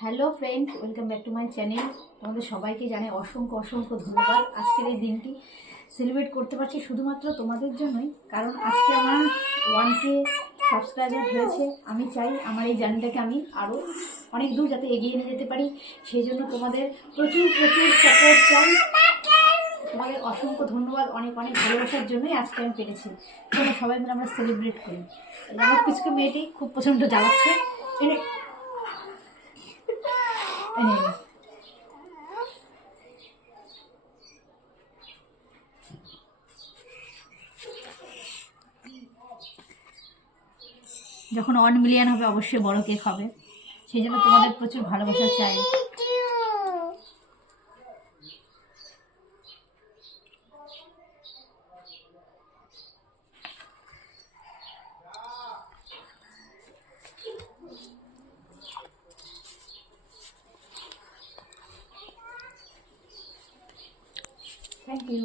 Hello friend, welcome back to my channel. তোমাদের সবাইকে জানাই অসংখ্য অসংখ্য ধন্যবাদ। আজকের এই দিনটি সেলিব্রেট করতে পারছি শুধুমাত্র তোমাদের জন্যই, কারণ আজকে আমার 1K সাবস্ক্রাইবার হয়েছে। আমি চাই আমার এই জার্নিটাকে আমি আরও অনেক দূর যাতে এগিয়ে নিয়ে যেতে পারি, সেই জন্য তোমাদের প্রচুর প্রচুর সাপোর্ট চাই। তোমাদের অসংখ্য ধন্যবাদ, অনেক অনেক ভালোবাসার জন্যই আজকে আমি পেরেছি। তোমরা সবাই মিলে আমরা সেলিব্রেট করি। আমার পিছকে মেয়েটি খুব প্রচণ্ড জ্বালাচ্ছে। যখন 1 মিলিয়ন হবে অবশ্যই বড় কেক হবে, সেই জন্য তোমাদের প্রচুর ভালোবাসা চাই। Thank you.